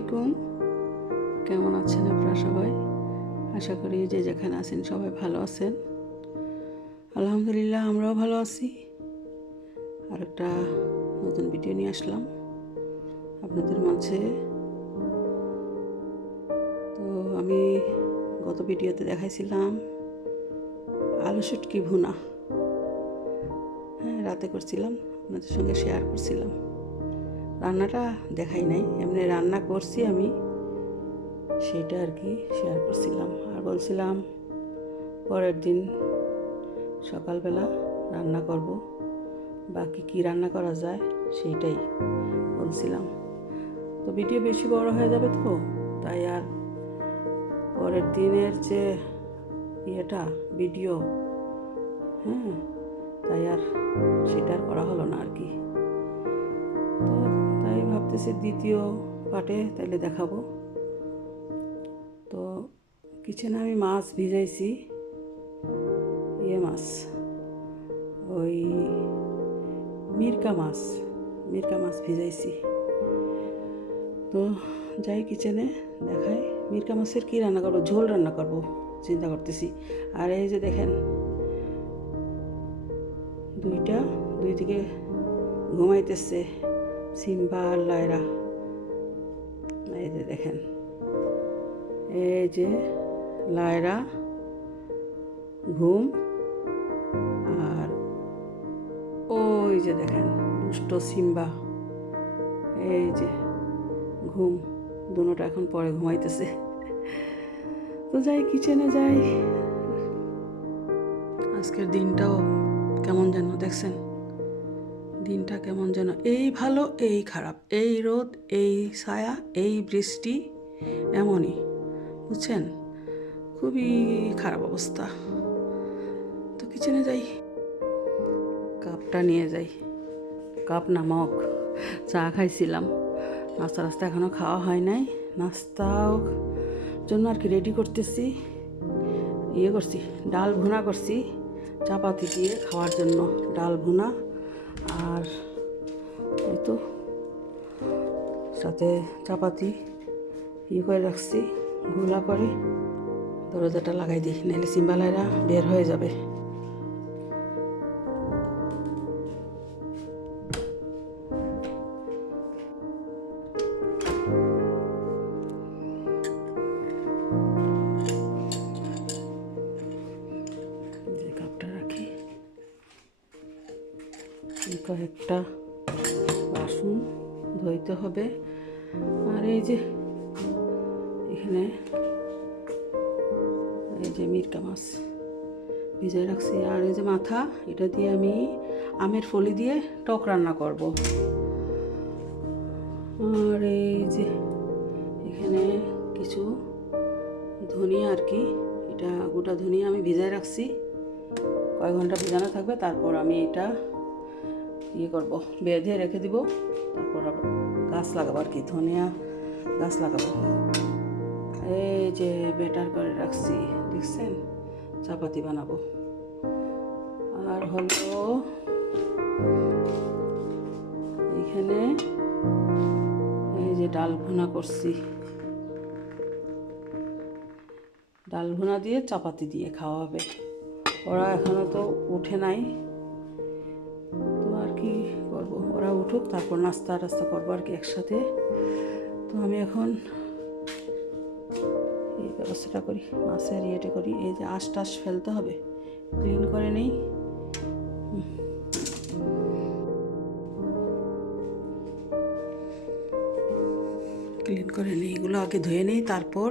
আলাইকুম। কেমন আছেন আপনারা সবাই? আশা করি যে যেখানে আছেন সবাই ভালো আছেন। আলহামদুলিল্লাহ, আমরাও ভালো আছি। আর একটা নতুন ভিডিও নিয়ে আসলাম আপনাদের মাঝে। তো আমি গত ভিডিওতে দেখাইছিলাম আলু শুটকি ভুনা। হ্যাঁ রাতে করছিলাম, আপনাদের সঙ্গে শেয়ার করছিলাম। রান্নাটা দেখাই নাই। এমনি রান্না করছি আমি। সেইটা আর কি শেয়ার করছিলাম। আর বলছিলাম, পরের দিন সকালবেলা রান্না করব। বাকি কি রান্না করা যায় সেইটাই বলছিলাম। তো ভিডিও বেশি বড় হয়ে যাবে তো, তাই আর পরের দিনের যে ইয়েটা ভিডিও হ্যাঁ তাই আর সেটা আর করা হলো না আর কি। তো তাই দ্বিতীয় পার্টে তাহলে দেখাবো। তো কিচেনে আমি মাছ ভিজাইছি ইয়ে মাছ, ওই মিরকা মাছ মিরকা মাছ ভিজাইছি। তো যাই কিচেনে দেখাই, মিরকা মাছের কী রান্না করব, ঝোল রান্না করব, চিন্তা করতেছি। আর এই যে দেখেন, দুইটা, দুই দিকে ঘুমাইতেছে। সিম্বা আর লায়রা। এই যে দেখেন। এই যে লায়রা ঘুম আর ওই যে দেখেন দুষ্ট সিম্বা। এই যে ঘুম দুটোটা এখন পরে ঘুমাইতেছে। তো যাই, কিচেনে যাই। আজকের দিনটাও কেমন যেন দেখছেন। দিনটা কেমন যেন, এই ভালো, এই খারাপ, এই রোদ, এই ছায়া, এই বৃষ্টি, এমনই, বুঝছেন? খুবই খারাপ অবস্থা। তো কিচেনে যাই, কাপটা নিয়ে যাই, কাপ নামক চা খাইছিলাম। নাস্তা রাস্তা এখনও খাওয়া হয় নাই, নাস্তাও জন্য আর কি রেডি করতেছি ইয়ে করছি, ডাল ভুনা করছি, চাপাতি দিয়ে খাওয়ার জন্য, ডাল ভুনা। আর এই তো সাথে চাপাতি ইয়ে করে রাখছি গুলা করে দরজাটা লাগাই দিই নাহলে সিম্বালাইরা বের হয়ে যাবে। কয়েকটা বাসন ধুইতে হবে। আর এই যে এখানে এই যে মিরকা মাছ ভিজাই রাখছি। আর এই যে মাথা, এটা দিয়ে আমি আমের ফলি দিয়ে টক রান্না করব। আর এই যে এখানে কিছু ধনিয়া আর কি, এটা গোটা ধনিয়া আমি ভিজাই রাখছি। কয়েক ঘণ্টা ভিজানো থাকবে, তারপর আমি এটা ইয়ে করব, বেঁধে রেখে দিব। তারপর আবার গাছ লাগাবো আর কি, ধনিয়া গাছ লাগাবো। এই যে বেটার করে রাখছি, দেখছেন? চাপাতি বানাবো। আর হলো এখানে এই যে ডাল ভুনা করছি। ডাল ভুনা দিয়ে চাপাতি দিয়ে খাওয়া হবে। ওরা এখনও তো উঠে নাই। তো কি করব? ওরা উঠুক, তারপর নাস্তা টাস্তা করব আর কি একসাথে। তো আমি এখন এই ব্যবস্থাটা করি মাছের ইয়েটা করি। এই যে আশ টাশ ফেলতে হবে, ক্লিন করে নেই। ক্লিন করে নিই, এগুলো আগে ধুয়ে নিই, তারপর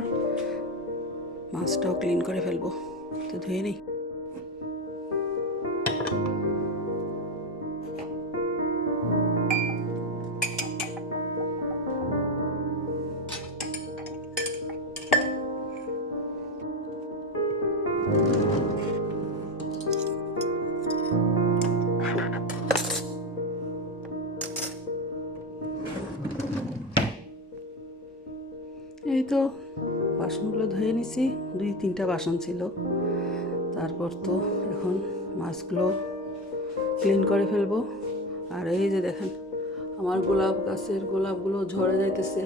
মাছটাও ক্লিন করে ফেলব। তো ধুয়ে নিই। নিছি, দুই, তিনটা বাসন ছিল। তারপর তো এখন মাছগুলো ক্লিন করে ফেলব। আর এই যে দেখেন, আমার গোলাপ গাছের গোলাপগুলো ঝরে যাইতেছে।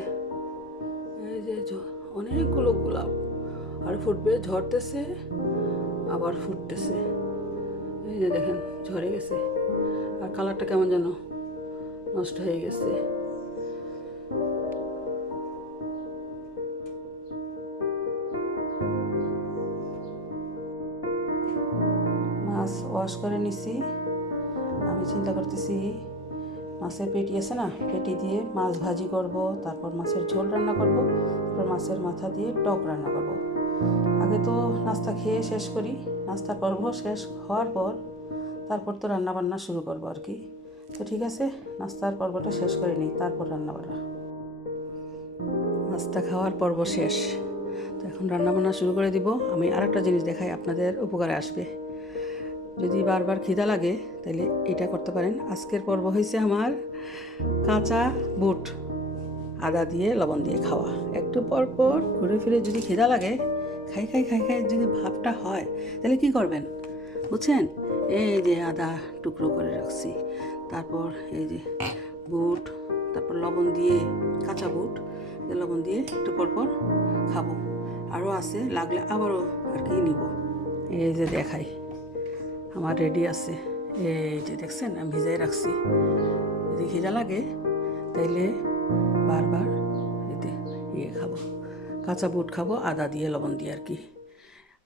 এই যে অনেকগুলো গোলাপ। আর ফুটবে, ঝরতেছে, আবার ফুটতেছে। এই যে দেখেন, ঝরে গেছে। আর কালারটা কেমন যেন নষ্ট হয়ে গেছে। ওয়াশ করে নিছি। আমি চিন্তা করতেছি, মাছের পেটি আছে না, পেটি দিয়ে মাছ ভাজি করব, তারপর মাছের ঝোল রান্না করব, তারপর মাছের মাথা দিয়ে টক রান্না করব। আগে তো নাস্তা খেয়ে শেষ করি, নাস্তা করব শেষ হওয়ার পর, তারপর তো রান্না বান্না শুরু করব আর কি। তো ঠিক আছে, নাস্তার পর্বটা শেষ করে নিই, তারপর রান্না বান্না নাস্তা খাওয়ার পর্ব শেষ। তো এখন রান্না বান্না শুরু করে দিব, আমি আরেকটা জিনিস দেখাই, আপনাদের উপকারে আসবে। যদি বারবার খিদা লাগে, তাহলে এটা করতে পারেন। আজকের পর্ব হয়েছে আমার কাঁচা বুট, আদা দিয়ে লবণ দিয়ে খাওয়া। একটু পর পর ঘুরে ফিরে যদি খিদা লাগে, খাই খাই খাই খাই যদি ভাবটা হয়, তাহলে কি করবেন? বুঝছেন? এই যে আদা টুকরো করে রাখছি। তারপর এই যে বুট, তারপর লবণ দিয়ে, কাঁচা বুট লবণ দিয়ে একটু পর পর খাব। আরও আছে, লাগলে আবারও আর কি নিব। এই যে দেখাই। আমার রেডি আছে। এই যে দেখছেন, আমি ভিজাই রাখছি। যদি খিদা লাগে, তাইলে বারবার এতে ইয়ে খাব, কাঁচা বুট খাব, আদা দিয়ে, লবণ দিয়ে আর কি।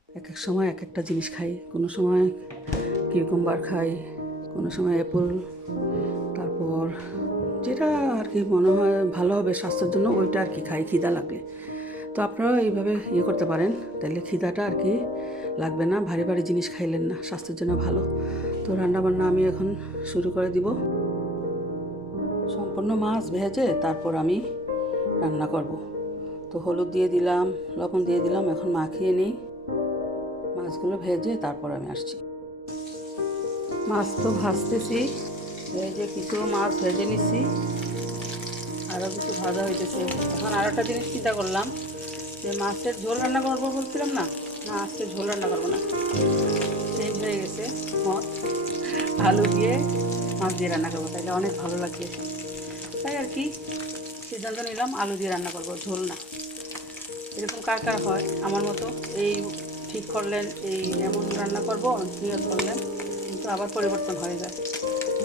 এক এক সময় এক একটা জিনিস খাই। কোনো সময় কিউকুম্বার খাই, কোনো সময় অ্যাপল তারপর যেটা আর কি মনে হয় ভালো হবে, স্বাস্থ্যের জন্য ওইটা আর কি খাই, খিদা লাগলে। তো আপনারাও এইভাবে ইয়ে করতে পারেন তাহলে খিদাটা আর কি লাগবে না, ভারী ভারী জিনিস খাইলেন না, স্বাস্থ্যের জন্য ভালো। তো রান্নাবান্না আমি এখন শুরু করে দিব। সম্পূর্ণ মাছ ভেজে তারপর আমি রান্না করব। তো হলুদ দিয়ে দিলাম, লবণ দিয়ে দিলাম, এখন মাখিয়ে নিই। মাছগুলো ভেজে তারপর আমি আসছি। মাছ তো ভাজতেছি, এই যে কিছু মাছ ভেজে নিছি আরও কিছু ভাজা হইতেছে। এখন আর একটা জিনিস চিন্তা করলাম, যে মাছের ঝোল রান্না করব বলছিলাম না? না, আজকে ঝোল রান্না করব না। চেঞ্জ হয়ে গেছে আলু দিয়ে মাছ দিয়ে রান্না করব, তাইলে অনেক ভালো লাগবে তাই আর কি, সিদ্ধান্ত নিলাম আলু দিয়ে রান্না করব, ঝোল না। এরকম কার কার হয়, আমার মতো এই ঠিক করলেন, এই এমন রান্না করব, নিয়ত করলেন, কিন্তু আবার পরিবর্তন হয়ে যায়।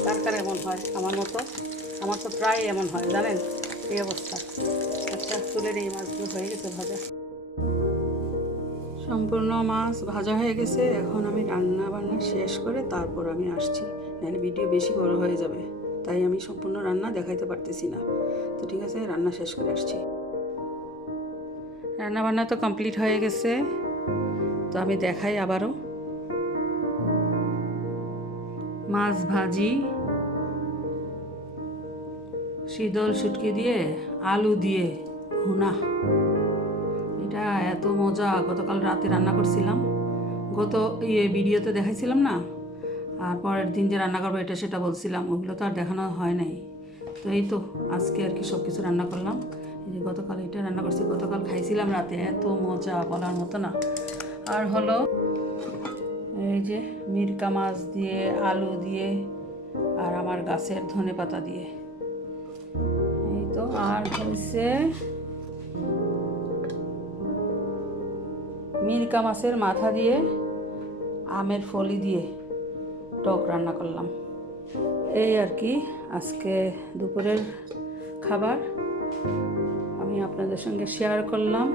কার কার এমন হয়, আমার মতো, আমার তো প্রায় এমন হয়, জানেন? এই অবস্থা। আচ্ছা চুলের এই মাছগুলো হয়ে গেছে ভাজা। সম্পূর্ণ মাছ ভাজা হয়ে গেছে। এখন আমি রান্না বান্না শেষ করে তারপর আমি আসছি। নাহলে ভিডিও বেশি বড় হয়ে যাবে। তাই আমি সম্পূর্ণ রান্না দেখাইতে পারতেছি না। তো ঠিক আছে, রান্না শেষ করে আসছি। রান্না বান্না তো কমপ্লিট হয়ে গেছে। তো আমি দেখাই আবারও। মাছ ভাজি, শীতল শুটকি দিয়ে, আলু দিয়ে, ভুনা। এটা এত মজা। গতকাল রাতে রান্না করছিলাম। গত ইয়ে ভিডিওতে দেখাইছিলাম না? আর পরের দিন যে রান্না করব এটা সেটা বলছিলাম। ওগুলো তো আর দেখানো হয় নাই। তো এই তো আজকে আর কি সব কিছু রান্না করলাম। যে গতকাল এটা রান্না করছি, গতকাল খাইছিলাম রাতে। এত মজা বলার মতো না। আর হলো এই যে মিরকা মাছ দিয়ে, আলু দিয়ে, আর আমার গাছের ধনে পাতা দিয়ে। এই তো আর হয়েছে মিরকা মাছের মাথা দিয়ে, আমের ফলি দিয়ে টক রান্না করলাম। এই আর কি, আজকে দুপুরের খাবার। আমি আপনাদের সঙ্গে শেয়ার করলাম,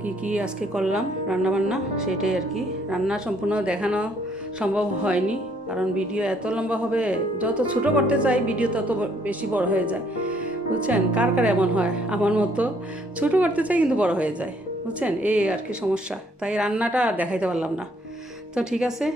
কি কি আজকে করলাম রান্না বান্না সেটাই আর কি। রান্না সম্পূর্ণ দেখানো সম্ভব হয়নি, কারণ ভিডিও এত লম্বা হবে, যত ছোট করতে চাই, ভিডিও তত বেশি বড় হয়ে যায়। বুঝছেন? কার কার এমন হয়? আমার মতো ছোট করতে চাই, কিন্তু বড় হয়ে যায়। বুঝছেন? এই আর কি সমস্যা। তাই রান্নাটা দেখাইতে পারলাম না। তো ঠিক আছে